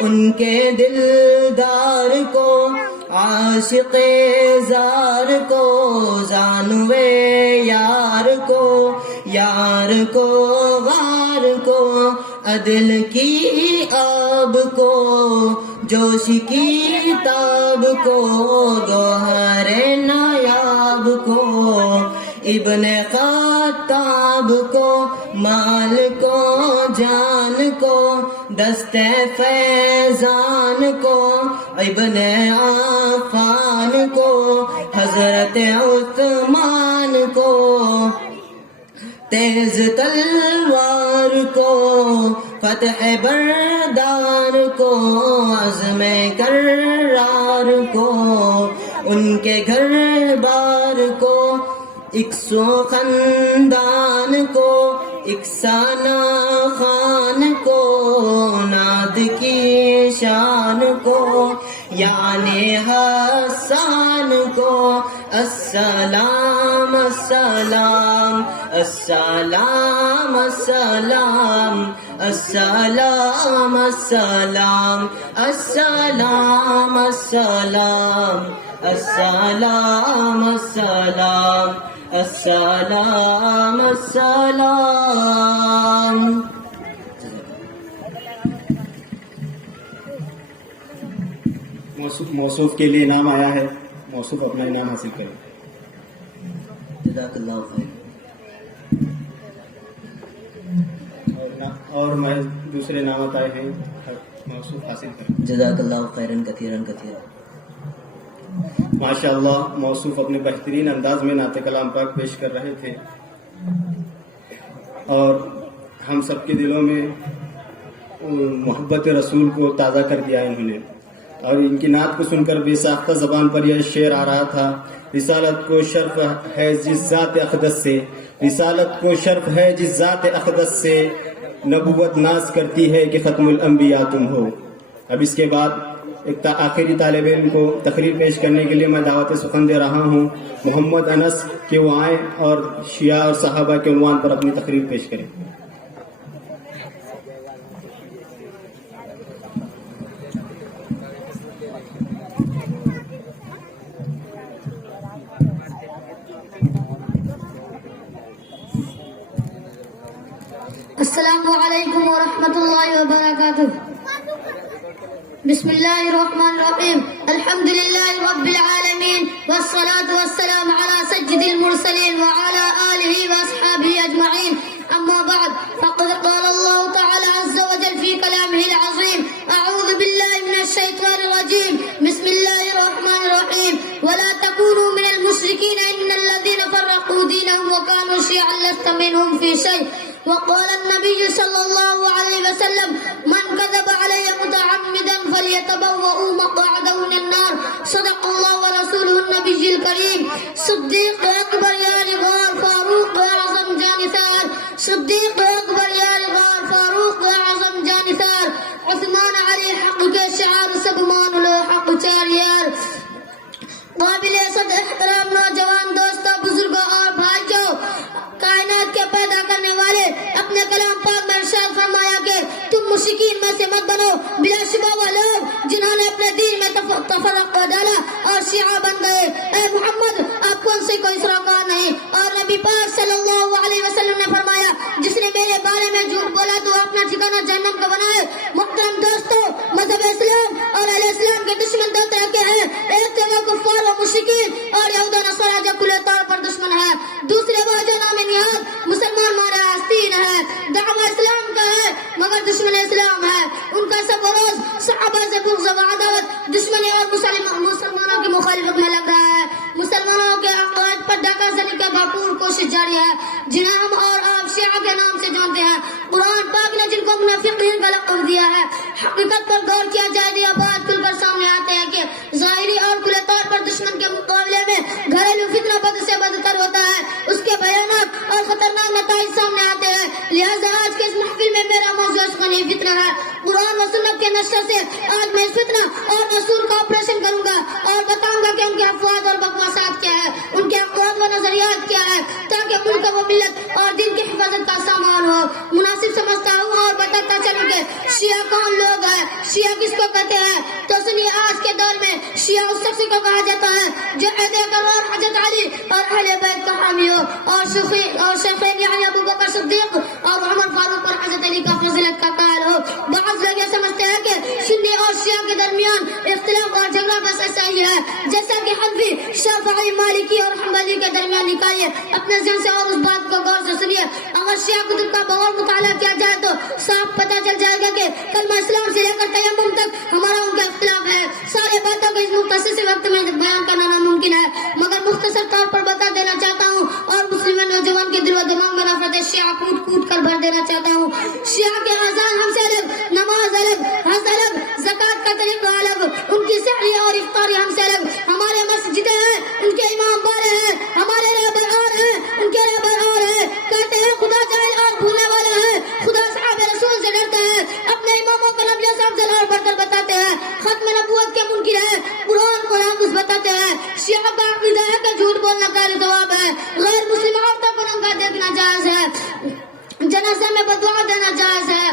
ان کے دلدار کو عاشق زار کو زانوے یار کو غار کو عدل کی آب کو جوش کی تاب کو گوہر نایاب کو ابن خطاب کو مال کو جان کو دست فیضان کو ابن عفان کو حضرت عثمان کو تیز تلوار کو فتح بردار کو، عزم کرار کو، ان کے گھر بار کو، ایک سو خاندان کو، ایک سالہ خان کو، ناد کی شان کو، یعنی حسان کو، السلام السلام السلام السلام السلام السلام السلام السلام السلام السلام السلام السلام. موصوف کے لیے انعام آیا ہے، موصوف اپنا انعام حاصل کرے. جزاک اللہ خیر. اور میں دوسرے انعامات آئے ہیں، موصوف حاصل کریں. جزاک اللہ خیرن کثیرن کثیرا. ماشاء اللہ موصوف اپنے بہترین انداز میں نعت کلام پاک پیش کر رہے تھے اور ہم سب کے دلوں میں محبت رسول کو تازہ کر دیا انہوں نے. اور ان کی نعت کو سن کر بے ساختہ زبان پر یہ شعر آ رہا تھا: رسالت کو شرف ہے جس ذات اقدس سے، رسالت کو شرف ہے جس ذات اقدس سے، نبوت ناز کرتی ہے کہ ختم الانبیاء تم ہو. اب اس کے بعد ایک آخری طالب علم کو تقریر پیش کرنے کے لیے میں دعوت سخن دے رہا ہوں. محمد انس کہ وہ آئیں اور شیعہ اور صحابہ کے عنوان پر اپنی تقریر پیش کریں. السلام علیکم ورحمۃ اللہ وبرکاتہ. بسم اللہ الرحمن الرحیم. الحمد للہ رب العالمین والصلاة والسلام على سید المرسلین وعلى آلہ واصحابہ اجمعین. اما بعد فقد قال اللہ تعالی عز وجل فی کلامہ العظیم: اعوذ باللہ من الشیطان الرجیم. بسم اللہ الرحمن الرحیم. ولا تکونوا من المشرکین ان الذین فرقوا دینهم وكانوا شیعا لست منهم فی شیء. وقال النبي صلى الله عليه وسلم: من كذب علي متعمدا فليتبوأ مقعده من النار. صدق الله ورسوله النبي الكريم. صديق اکبر یا غار فاروق اعظم جانثار. صدیق اکبر یا غار فاروق اعظم جانثار. عثمان علی حق کے شعار سب مان لو حق چار یار. قابل صد احترام نوجوان دوستوں، بزرگوں اور بھائیوں، کائنات کے پیدا کرنے والے اپنے کلام پاک میں ارشاد فرمایا کہ تم مشرکین میں سے مت بنو. بلا شبہ وہ لوگ جنہوں نے اپنے دین میں تفرقہ ڈالا اور شیعہ بن گئے. اے محمد، آپ کون سے کوئی سروکار نہیں. اور نبی پاک صلی اللہ علیہ وسلم نے فرمایا: جس نے میرے بارے میں جھوٹ بولا تو اپنا ٹھکانہ جہنم کا بنائے. محترم دوستوں، مذہب اسلام اور اہل اسلام کے دشمن دو طرح کے ہیں. ایک تو وہ کفار و مشرکین اور یہود و نصارہ جو کھلے طور پر دشمن ہے. دوسرے وہ جو نام نہاد مسلمان مارا آستین ہے، دعویٰ اسلام کا ہے مگر دشمن اسلام ہے. ان کا سب روز صحابہ سے بغض و عداوت، دشمنی اور مسلمانوں کی مخالفت میں لگ رہا ہے. مسلمانوں کے عقائد پر ڈاکہ زنی کا بھرپور کوشش جاری ہے، جنہیں ہم اور آپ شیعہ کے نام سے جانتے ہیں. قرآن پاک نے جن کو منافقین کا لقب دیا ہے، حقیقت پر غور کیا جائے یہ بات کھل کر سامنے آتے ہیں کہ ظاہری اور کھلے طور پر دشمن کے مقابلے میں گھریلو فتنہ بد سے بدتر ہوتا ہے. اس کے بیانات اور خطرناک نتائج سامنے آتے ہیں. لہذا آج کے اس محفل میں میرا موضوع اشغالی فتنہ ہے. قرآن و سنت کے نشر سے آج میں اس فتنہ اور رسول کا آپریشن کروں گا اور بتاؤں گا کہ ان کے افواج اور بکواسات کیا ہے، ان کے اقوال و نظریات کیا ہے، تاکہ ملک و ملت اور دین کی حفاظت کا سامان ہو. مناسب سمجھتا ہوں اور بتاتا چلوں کہ شیعہ کون لوگ ہیں، شیعہ کس کو کہتے ہیں. تو سنیے، آج کے دور میں شیعہ اس شخص کو کہا جاتا ہے جو عہد اکرار حضرت علی اور اہل بیت کا حامی ہو، اور شیخین یعنی ابو بکر صدیق اور عمر فاروق اور حضرت علی کا فضیلت کا قائل ہو. بعض لوگ یہ سمجھتے ہیں کہ سنی اور شیعہ کے درمیان اختلاف اور جھگڑا بس ایسا ہی ہے جیسا کہ حنفی، شافعی، مالکی اور حنبلی کے درمیان. نکالیے اپنے ذہن سے اور اس بات کو غور سے سنیے. اگر شیعہ کتب کا بغور مطالعہ کیا جائے تو صاف پتہ چل جائے گا کہ کلمہ اسلام سے لے کر تیمم تک ہمارا ان کا اختلاف ہے. سارے باتوں کو اس مختصر سے وقت میں بیان کرنا ناممکن ہے، مگر مختصر طور پر بتا دینا چاہتا ہوں اور مسلم نوجوان کے دل و دماغ میں نفرت شیعہ کوٹ کوٹ کر بھر دینا چاہتا ہوں. شیعہ کے اذان ہم سے غیر مسلم عورتوں کو ننگا دیکھنا جائز ہے, جنازے میں بدعا دینا جائز ہے,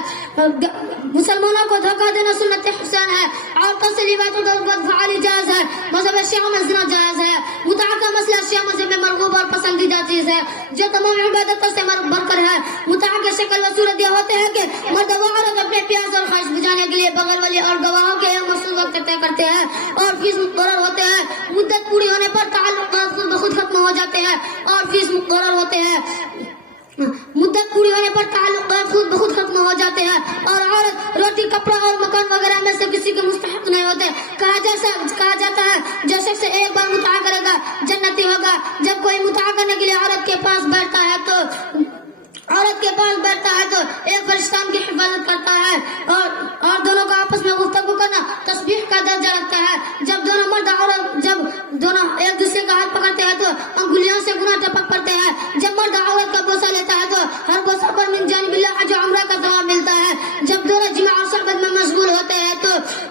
مسلمانوں کو دھوکہ دینا سنت حسین ہے, عورتوں سے لباس و بدفعالی جائز ہے, مذہب شیعہ میں زنا جائز ہے, متعہ کا مسئلہ شیعہ مذہب میں مرغوب اور پسندیدہ چیز ہے جو تمام عبادتوں سے بڑھ کر ہے. متعہ کے شکل و صورت یہ ہوتے ہیں کہ مرد و عورت اپنے پیاس اور خواہش بجانے کے لیے بغل والی اور گواہوں کے ایک مخصوص وقت طے کرتے ہیں اور فیس مقرر ہوتے ہیں. مدت پوری ہونے پر تعلقات خود بخود ختم ہو جاتے ہیں اور فیس مقرر ہوتے ہیں. مدت پوری ہونے پر تعلقات خود بخود ختم ہو جاتے ہیں اور عورت روٹی کپڑا اور مکان وغیرہ میں سے کسی کے مستحق نہیں ہوتے. کہا جاتا ہے جو شخص ایک بار متعہ کرے گا جنتی ہوگا. جب کوئی متعہ کرنے کے لیے عورت کے پاس بیٹھتا ہے تو ایک فرشتہ کی حفاظت کرتا ہے اور دونوں کا آپس میں گفتگو کرنا تسبیح کا درجہ رکھتا ہے. جب دونوں مرد عورت ایک دوسرے کا ہاتھ پکڑتے ہیں تو انگلیوں سے گناہ ٹپک پڑتے ہیں. جب مرد عورت کا بوسہ لیتا ہے تو ہر بوسہ پر من جانب اللہ حج و عمرہ کا ثواب ملتا ہے. جب دونوں جماع اور صحبت میں مشغول ہوتے ہیں تو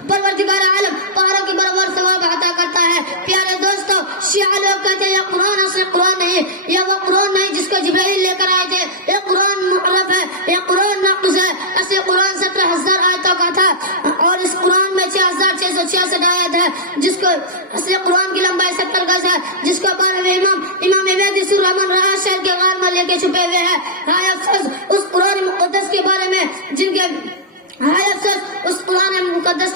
پروردگار عالم پہاڑوں کے برابر ثواب عطا کرتا ہے. پیارے دوستو, شیعہ لوگ کہتے ہیں یہ قرآن اصل قرآن نہیں, یہ وہ قرآن نہیں جس کو جبرائیل لے کر آئے تھے. یہ قرآن محرف ہے, یہ قرآن ناقص ہے. اصل قرآن 17,000 آیتوں کا تھا اور اس قرآن میں 6,666 آیت ہے جس کو اصل قرآن کی لمبائی 70 گز ہے جس کو بارے میں امام مہدی سور رحمن رہا شہر کے غار میں لے کے چھپے ہوئے ہیں. ہائے افسوس اس قرآن مقدس کے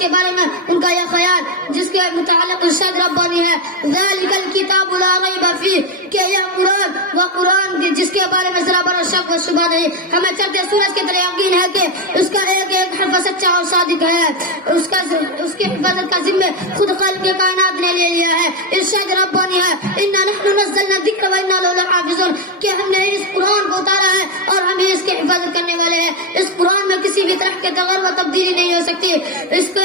بارے میں ان کا یہ خیال جس کے متعلق ارشاد ربانی ہے ذالک الکتاب لا ریب فیہ, کہ یہ قرآن وہ قرآن جس کے بارے میں ذرا برا شک و شبہ نہیں. ہمیں چڑھتے سورج کے طرح یقین ہے کہ اس کا ایک ایک حرف سچا اور صادق ہے. اس کی حفاظت کا ذمہ خود خالق کے کائنات نے لے لیا ہے. ارشاد ربانی ہے انا نحن نزلنا الذکر وانا لہ لحافظون, کہ ہم نے اس قرآن کو اتارا ہے اور ہم ہی اس کی حفاظت کرنے والے ہیں. اس قرآن میں کسی بھی طرح کے تغیر و تبدیلی نہیں ہو سکتی, اس کی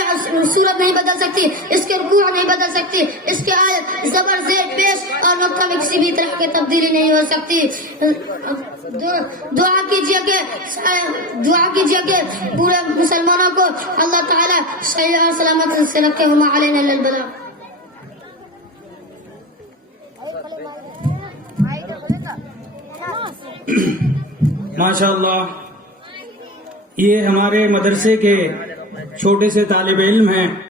صورت نہیں بدل سکتی, اس کے رکوع نہیں بدل سکتی, اس کے آیت زبر زیر پیش اور نقطہ میں کسی بھی طرح کی تبدیلی نہیں ہو سکتی. دعا کیجئے کہ پورے مسلمانوں کو اللہ تعالی صحیح اور سلامت سے رکھے. وما علینا الا البلاغ. ماشاءاللہ, یہ ہمارے مدرسے کے چھوٹے سے طالب علم ہیں